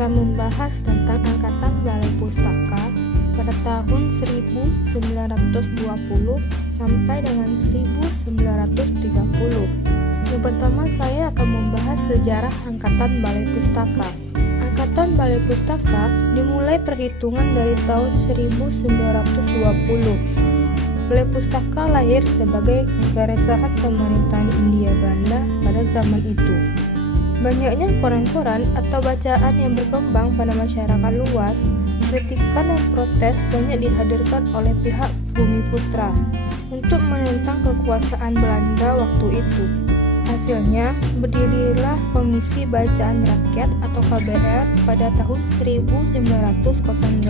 akan membahas tentang Angkatan Balai Pustaka pada tahun 1920 sampai dengan 1930. Yang pertama saya akan membahas sejarah Angkatan Balai Pustaka. Angkatan Balai Pustaka dimulai perhitungan dari tahun 1920. Balai Pustaka lahir sebagai keresahan pemerintahan Hindia Belanda pada zaman itu. Banyaknya koran-koran atau bacaan yang berkembang pada masyarakat luas, kritikan dan protes banyak dihadirkan oleh pihak Bumiputra untuk menentang kekuasaan Belanda waktu itu. Hasilnya, berdirilah Komisi Bacaan Rakyat atau KBR pada tahun 1908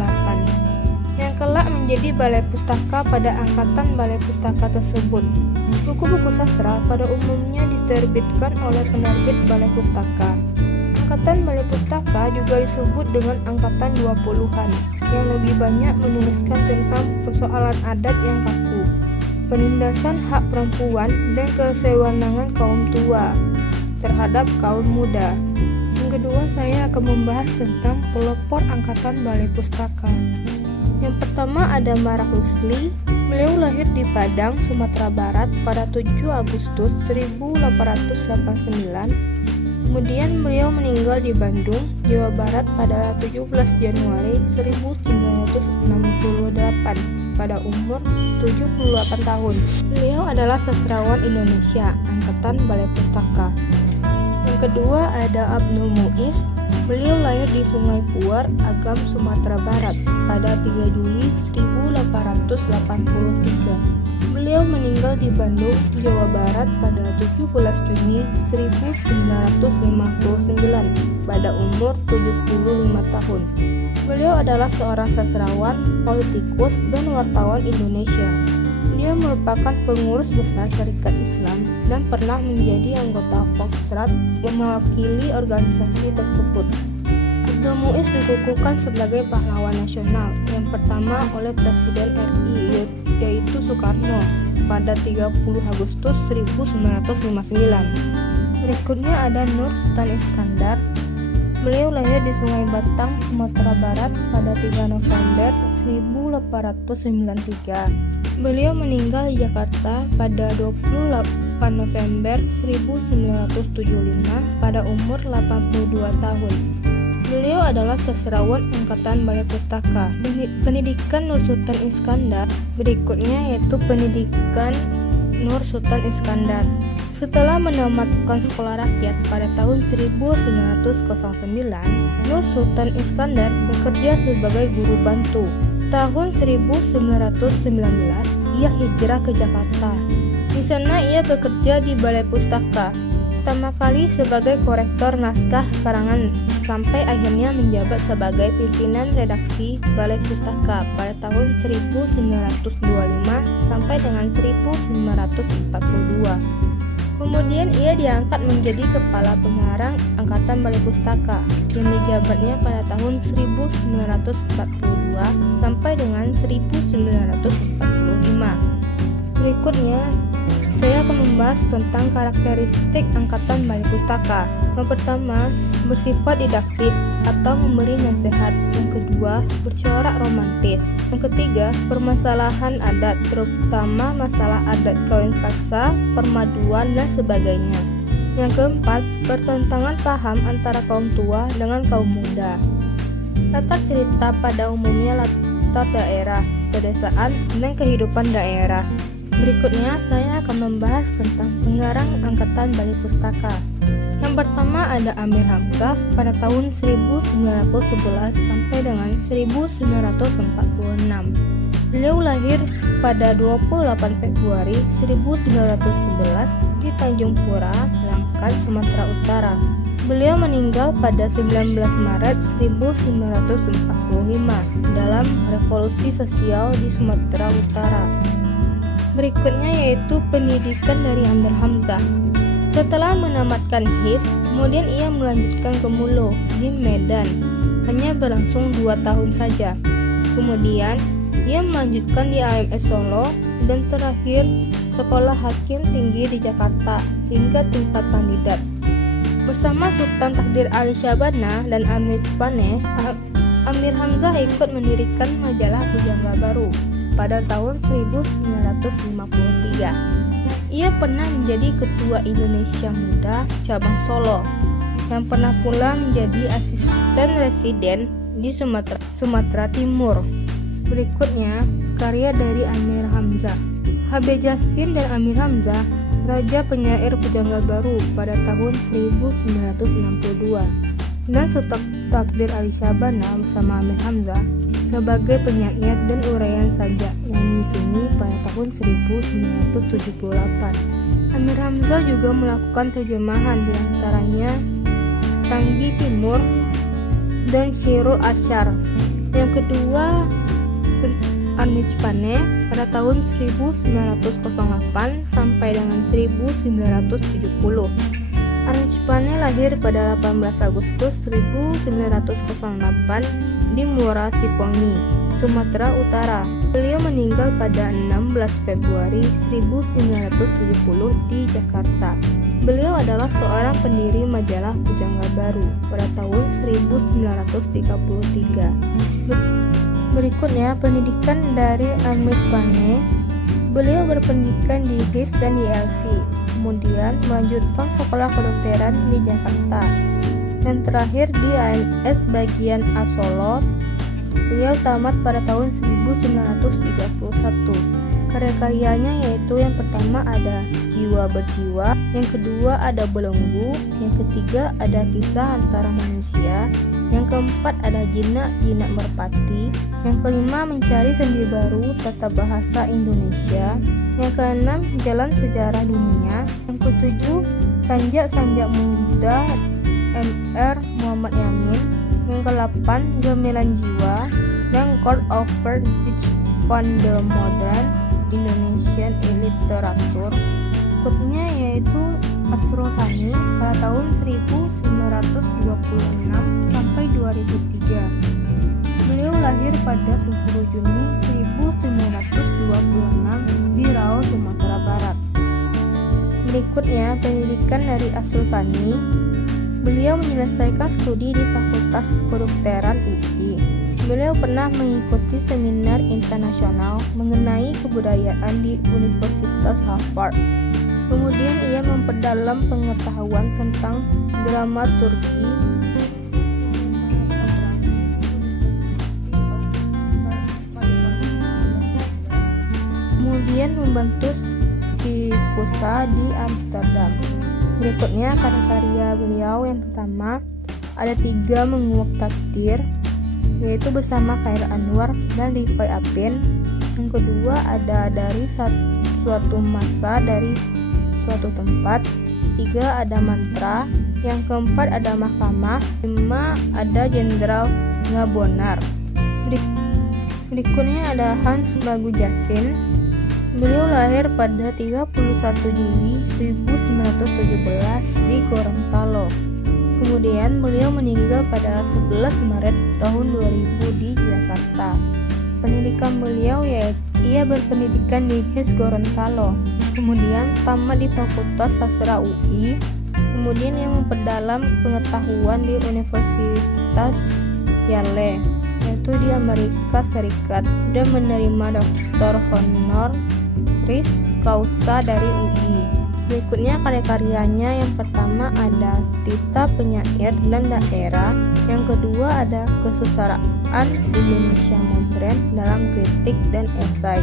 yang kelak menjadi Balai Pustaka pada Angkatan Balai Pustaka tersebut. Buku-buku sastra pada umumnya diterbitkan oleh penerbit Balai Pustaka. Angkatan Balai Pustaka juga disebut dengan Angkatan 20-an yang lebih banyak menuliskan tentang persoalan adat yang kaku, penindasan hak perempuan dan kesewenangan kaum tua terhadap kaum muda. Yang kedua, saya akan membahas tentang pelopor Angkatan Balai Pustaka. Yang pertama ada Marah Rusli. Beliau lahir di Padang, Sumatera Barat pada 7 Agustus 1889. Kemudian beliau meninggal di Bandung, Jawa Barat pada 17 Januari 1968 pada umur 78 tahun. Beliau adalah sastrawan Indonesia, Angkatan Balai Pustaka. Yang kedua ada Abdul Muiz. Beliau lahir di Sungai Puar, Agam, Sumatera Barat pada 3 Juli 1883. Beliau meninggal di Bandung, Jawa Barat pada 17 Juni 1959 pada umur 75 tahun. Beliau adalah seorang sastrawan, politikus, dan wartawan Indonesia. Dia merupakan pengurus besar Syarikat Islam dan pernah menjadi anggota Kostrad mewakili organisasi tersebut. Abdul Muiz dikukuhkan sebagai pahlawan nasional yang pertama oleh Presiden RI yaitu Soekarno pada 30 Agustus 1959. Berikutnya ada Nur Sultan Iskandar. Beliau lahir di Sungai Batang, Sumatera Barat pada 3 November 1893. Beliau meninggal di Jakarta pada 28 November 1975 pada umur 82 tahun. Beliau adalah sastrawan Angkatan Balai Pustaka. Pendidikan Nur Sultan Iskandar berikutnya yaitu pendidikan Nur Sultan Iskandar. Setelah menamatkan sekolah rakyat pada tahun 1909, Nur Sultan Iskandar bekerja sebagai guru bantu. Tahun 1919, ia hijrah ke Jakarta. Di sana ia bekerja di Balai Pustaka, pertama kali sebagai korektor naskah karangan, sampai akhirnya menjabat sebagai pimpinan redaksi Balai Pustaka pada tahun 1925 sampai dengan 1942. Kemudian ia diangkat menjadi Kepala Pengarang Angkatan Balai Pustaka yang dijabatnya pada tahun 1942 sampai dengan 1945. Berikutnya, saya akan membahas tentang karakteristik Angkatan Balai Pustaka. Yang pertama, bersifat didaktis atau memberi nasihat. Yang kedua, bercorak romantis. Yang ketiga, permasalahan adat, terutama masalah adat kawin paksa, permaduan, dan sebagainya. Yang keempat, pertentangan paham antara kaum tua dengan kaum muda. Latar cerita pada umumnya latar daerah, pedesaan, dan kehidupan daerah. Berikutnya saya akan membahas tentang pengarang Angkatan Balai Pustaka. Yang pertama ada Amir Hamzah pada tahun 1911 sampai dengan 1946. Beliau lahir pada 28 Februari 1911 di Tanjung Pura, Langkat, Sumatera Utara. Beliau meninggal pada 19 Maret 1945 dalam revolusi sosial di Sumatera Utara. Berikutnya yaitu pendidikan dari Amir Hamzah. Setelah menamatkan HIS, kemudian ia melanjutkan ke Mulo di Medan, hanya berlangsung 2 tahun saja. Kemudian ia melanjutkan di AMS Solo dan terakhir Sekolah Hakim Tinggi di Jakarta hingga tingkat kandidat. Bersama Sultan Takdir Ali Syabana dan Amir Pane, Amir Hamzah ikut mendirikan majalah Pujangga Baru pada tahun 1953. Ia pernah menjadi Ketua Indonesia Muda Cabang Solo, yang pernah pula menjadi asisten residen di Sumatera Timur. Berikutnya, karya dari Amir Hamzah. HB Jassin dan Amir Hamzah, Raja Penyair Pujangga Baru pada tahun 1962, dan Sultan Takdir Ali Syabana bersama Amir Hamzah sebagai penyair dan uraian sajak nyanyi sunyi pada tahun 1978. Amir Hamzah juga melakukan terjemahan di antaranya Tanggi Timur dan Syirul Asyar. Yang kedua, Amir Pane pada tahun 1908 sampai dengan 1970. Amir Pane lahir pada 18 Agustus 1908 di Muara Sipongi, Sumatera Utara. Beliau meninggal pada 16 Februari 1970 di Jakarta. Beliau adalah seorang pendiri majalah Pujangga Baru pada tahun 1933. Berikutnya, pendidikan dari Amir Pane. Beliau berpendidikan di HIS dan YLC, kemudian melanjutkan sekolah kedokteran di Jakarta, dan terakhir di ANS bagian A Solo. Beliau tamat pada tahun 1931. Karya-karyanya yaitu yang pertama ada Jiwa Berjiwa, yang kedua ada Belenggu, yang ketiga ada Kisah Antara Manusia, yang keempat ada Jinak-Jinak Merpati, yang kelima Mencari Sendi Baru Tata Bahasa Indonesia, yang keenam Jalan Sejarah Dunia, yang ketujuh Sanjak-Sanjak Muda Mr. Muhammad Yamin, yang ke-8 Gemilan Jiwa, dan Court of Verdict on the Modern Indonesian Literature. Ikutnya yaitu Asrul Sani pada tahun 1926 sampai 2003. Beliau lahir pada 10 Juni 1926 di Rau, Sumatera Barat. Berikutnya pendidikan dari Asrul Sani. Beliau menyelesaikan studi di Fakultas Kedokteran UI. Beliau pernah mengikuti seminar internasional mengenai kebudayaan di Universitas Harvard. Kemudian ia memperdalam pengetahuan tentang dramaturgi kemudian membantu stikusa di Amsterdam. Berikutnya karya-karya beliau. Yang pertama ada 3 Menguak Takdir, yaitu bersama Khair Anwar dan Rifai Apin. Yang kedua ada Dari Suatu Masa Dari Suatu Tempat. 3 ada Mantra. Yang keempat ada Mahkamah. 5 ada Jenderal Ngabonar. Berikutnya ada Hans Bagu Jassin. Beliau lahir pada 31 Juli 1917 di Gorontalo. Kemudian beliau meninggal pada 11 Maret tahun 2000 di Jakarta. Pendidikan beliau yaitu ia berpendidikan di HIS Gorontalo, kemudian tamat di Fakultas Sastra UI, kemudian ia memperdalam pengetahuan di Universitas Yale, yaitu di Amerika Serikat, dan menerima Dr. Honoris Causa dari UI. Berikutnya karya-karyanya. Yang pertama ada Tita Penyair dan Daerah. Yang kedua ada Kesusaraan Indonesia Modern dalam Kritik dan Esai.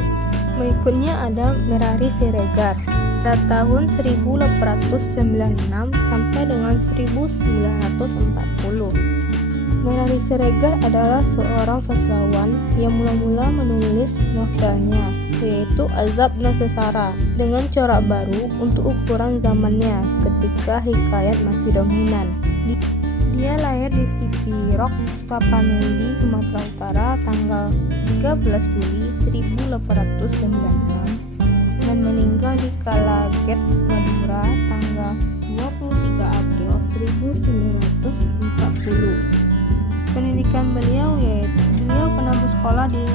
Berikutnya ada Merari Siregar pada tahun 1896 sampai dengan 1940. Merari Siregar adalah seorang sastrawan yang mula-mula menulis novelnya, yaitu Azab dan Sesara, dengan corak baru untuk ukuran zamannya ketika hikayat masih dominan. Dia lahir di Sipirok, Tapanuli, Sumatera Utara tanggal 13 Juli 1896 dan meninggal di Kalaget, Madura tanggal 23 April 1940. Pendidikan beliau yaitu beliau pernah bersekolah di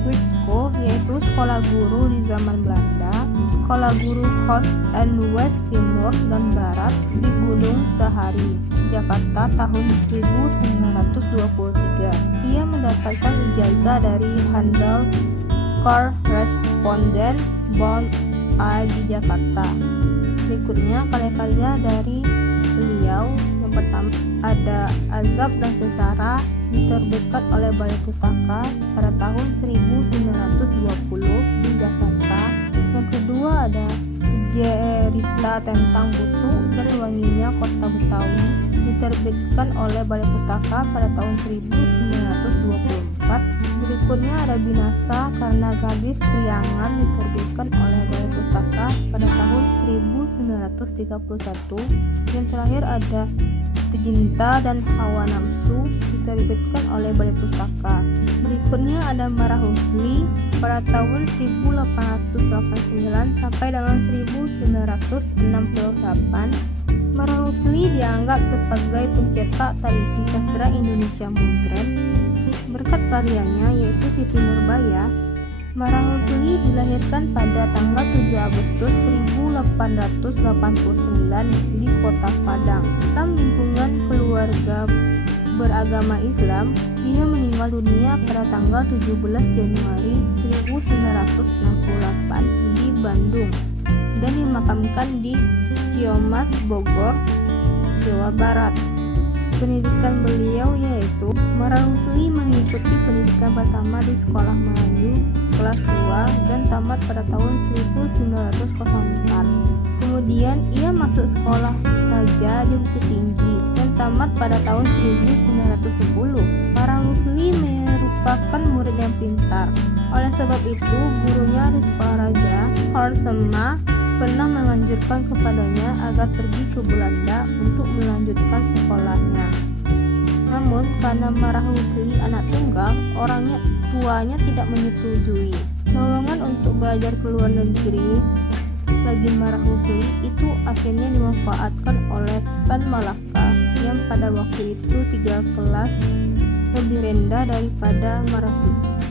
Quick School, yaitu sekolah guru di zaman Belanda, Sekolah Guru Host and West Timur dan Barat di Gunung Sahari, Jakarta tahun 1923. Ia mendapatkan ijazah dari Handelschool Responden Bonn di Jakarta. Berikutnya karya-karya dari beliau. Yang pertama ada Azab dan Sesara, diterbitkan oleh Balai Pustaka pada tahun 1920 di Jakarta. Yang kedua ada Cerita Tentang Busuk dan Wanginya Kota Betawi, diterbitkan oleh Balai Pustaka pada tahun 1924. Berikutnya ada Binasa Karena Gadis Priangan, diterbitkan oleh Balai Pustaka pada tahun 1931. Yang terakhir ada Cinta dan Hawa Nafsu, diterbitkan oleh Balai Pustaka. Berikutnya ada Marah Husli pada tahun 1889 sampai dengan 1968. Marah Husli dianggap sebagai pencetak tradisi sastra Indonesia modern. Berkat karyanya yaitu Siti Nurbaya, Marah Husli dilahirkan pada tanggal 7 Agustus 1889 di Kota Padang. Dalam lingkungan keluarga beragama Islam, ia meninggal dunia pada tanggal 17 Januari 1968 di Bandung dan dimakamkan di Ciamis, Bogor, Jawa Barat. Pendidikan beliau yaitu Marah Husli mengikuti pendidikan pertama di Sekolah Melayu kelas 2 dan tamat pada tahun 1904. Kemudian ia masuk Sekolah Raja di Bukit Tinggi dan tamat pada tahun 1910. Marah Husli merupakan murid yang pintar. Oleh sebab itu, gurunya di Sekolah Raja, Hoersema, pernah menganjurkan kepadanya agar pergi ke Belanda untuk melanjutkan sekolahnya. Namun karena Marah Husli anak tunggal, orang tuanya tidak menyetujui. Lowongan untuk belajar ke luar negeri bagi Marah Husli itu akhirnya dimanfaatkan oleh Tan Malaka yang pada waktu itu 3 kelas lebih rendah daripada Marah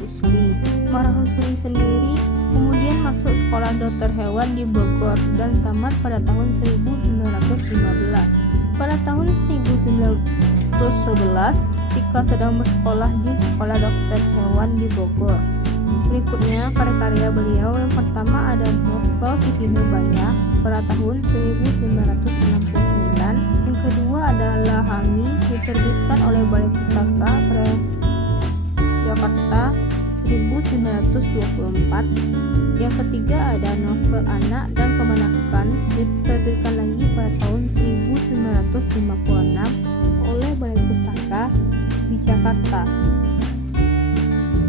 Husli. Marah Husli sendiri kemudian masuk Sekolah Dokter Hewan di Bogor dan tamat pada tahun 1915. Pada tahun 1911, ketika sedang bersekolah di Sekolah Dokter Hewan di Bogor. Berikutnya karya-karya beliau. Yang pertama ada novel Siti Nurbaya pada tahun 1969. Yang kedua adalah Hani, diterbitkan oleh Balai Pustaka pada Jakarta 1924. Yang ketiga ada novel Anak dan Kemenakan, diterbitkan lagi pada tahun 1956 oleh Balai Pustaka di Jakarta.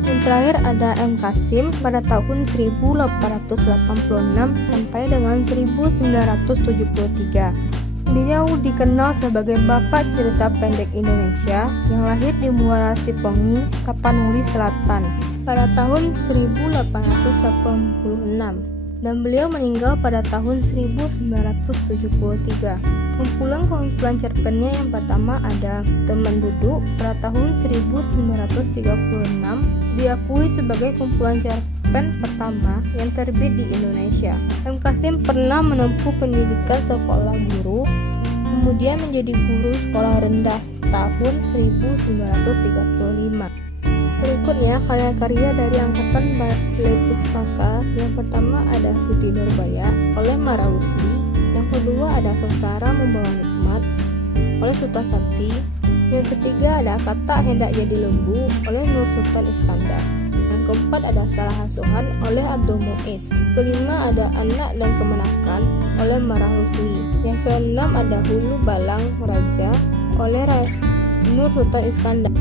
Yang terakhir ada M. Kasim pada tahun 1886 sampai dengan 1973. Beliau dikenal sebagai bapak cerita pendek Indonesia yang lahir di Muara Sipongi, Tapanuli Selatan pada tahun 1886 dan beliau meninggal pada tahun 1973. Kumpulan cerpennya yang pertama ada Teman Duduk pada tahun 1936, diakui sebagai kumpulan cerpen pertama yang terbit di Indonesia. M. Kasim pernah menempuh pendidikan sekolah guru, kemudian menjadi guru sekolah rendah tahun 1935. Berikutnya karya-karya dari angkatan Balai Pustaka. Yang pertama ada Siti Nurbaya oleh Marah Husli. Yang kedua ada Sengsara Membawa Nikmat oleh Sultan Sakti. Yang ketiga ada Kata Hendak Jadi Lembu oleh Nur Sultan Iskandar. Yang keempat ada Salah Asuhan oleh Abdul Muiz. Kelima ada Anak dan Kemenakan oleh Marah Husli. Yang keenam ada Hulu Balang Raja oleh Nur Sultan Iskandar.